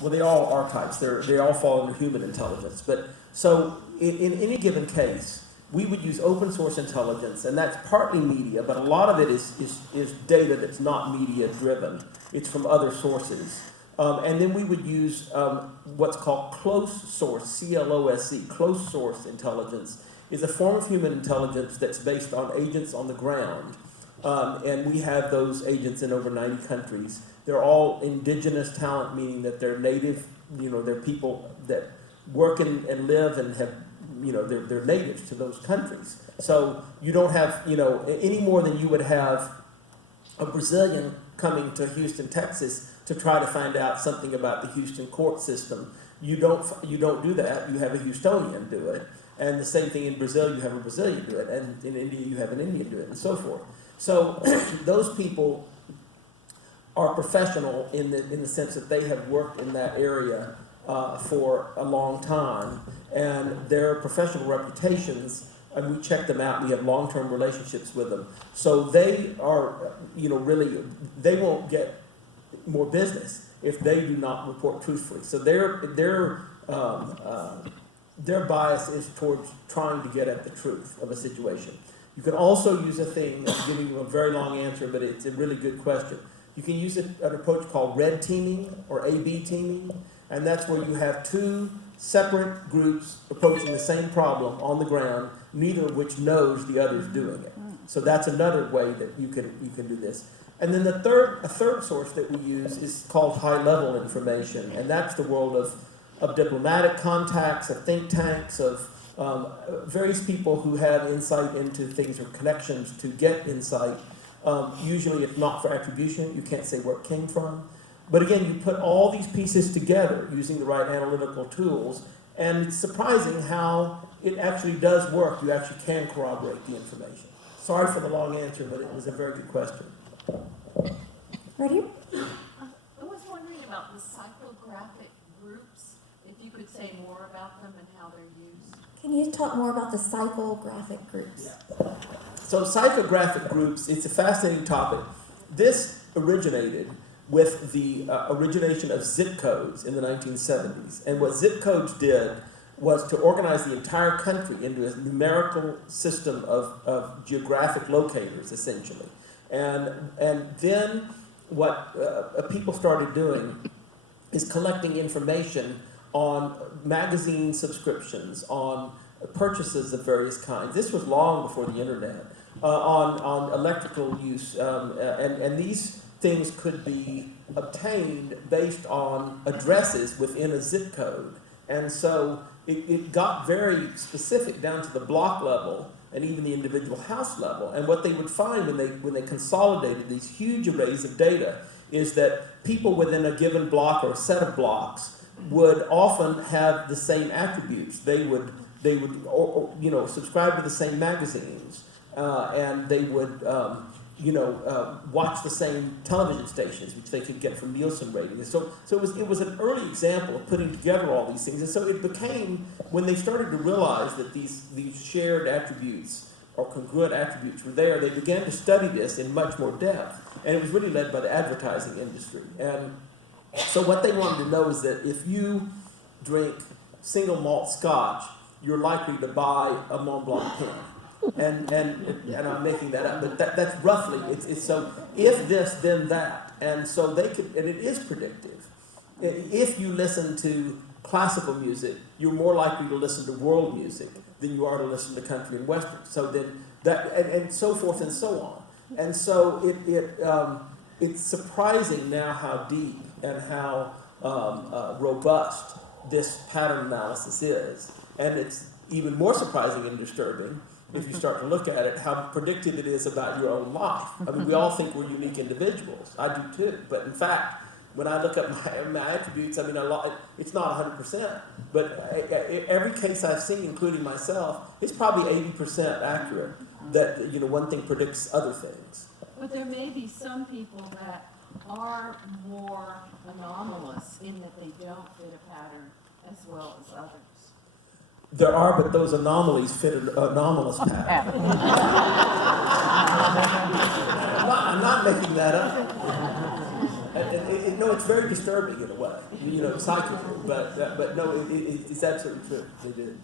well, they all are types. They all fall under human intelligence. But so in any given case, we would use open source intelligence, and that's partly media, but a lot of it is data that's not media driven. It's from other sources. And then we would use what's called close source, C-L-O-S-E, close source intelligence is a form of human intelligence that's based on agents on the ground. And we have those agents in over 90 countries. They're all indigenous talent, meaning that they're native, they're people that work and live and have, they're natives to those countries. So you don't have, any more than you would have a Brazilian coming to Houston, Texas to try to find out something about the Houston court system. You don't do that. You have a Houstonian do it. And the same thing in Brazil, you have a Brazilian do it. And in India, you have an Indian do it, and so forth. So those people are professional in the sense that they have worked in that area for a long time, and their professional reputations, and we check them out, we have long-term relationships with them. So they are, really, they won't get more business if they do not report truthfully. So their bias is towards trying to get at the truth of a situation. You can also use a thing, I'm giving you a very long answer, but it's a really good question. You can use an approach called red teaming or A-B teaming, and that's where you have two separate groups approaching the same problem on the ground, neither of which knows the other's doing it. So that's another way that you can do this. And then a third source that we use is called high-level information, and that's the world of diplomatic contacts, of think tanks, of various people who have insight into things or connections to get insight. Usually it's not for attribution. You can't say where it came from. But again, you put all these pieces together using the right analytical tools, and it's surprising how it actually does work. You actually can corroborate the information. Sorry for the long answer, but it was a very good question. Ready? I was wondering about the psychographic groups, if you could say more about them and how they're used. Can you talk more about the psychographic groups? Yeah. So psychographic groups, it's a fascinating topic. This originated with the origination of zip codes in the 1970s. And what zip codes did was to organize the entire country into a numerical system of geographic locators, essentially. And then what people started doing is collecting information on magazine subscriptions, on purchases of various kinds. This was long before the internet. On electrical use, and these things could be obtained based on addresses within a zip code. And so it got very specific down to the block level and even the individual house level. And what they would find when they consolidated these huge arrays of data is that people within a given block or a set of blocks would often have the same attributes. They would subscribe to the same magazines, and they would watch the same television stations, which they could get from Nielsen ratings. So it was an early example of putting together all these things. And so it became, when they started to realize that these shared attributes or congruent attributes were there, they began to study this in much more depth. And it was really led by the advertising industry. And so what they wanted to know is that if you drink single malt scotch, you're likely to buy a Mont Blanc pen. And I'm making that up, but that's roughly, it's so if this, then that. And so they could, and it is predictive. If you listen to classical music, you're more likely to listen to world music than you are to listen to country and western. So then that, and so forth and so on. And so it's surprising now how deep and how robust this pattern analysis is. And it's even more surprising and disturbing if you start to look at it, how predictive it is about your own life. I mean, we all think we're unique individuals. I do too. But in fact, when I look at my attributes, I mean, it's not 100%. But every case I've seen, including myself, it's probably 80% accurate that, one thing predicts other things. But there may be some people that are more anomalous in that they don't fit a pattern as well as others. There are, but those anomalies fit an anomalous pattern. I'm not making that up. no, it's very disturbing in a way, you know, psychically, but no, it's absolutely true, they did.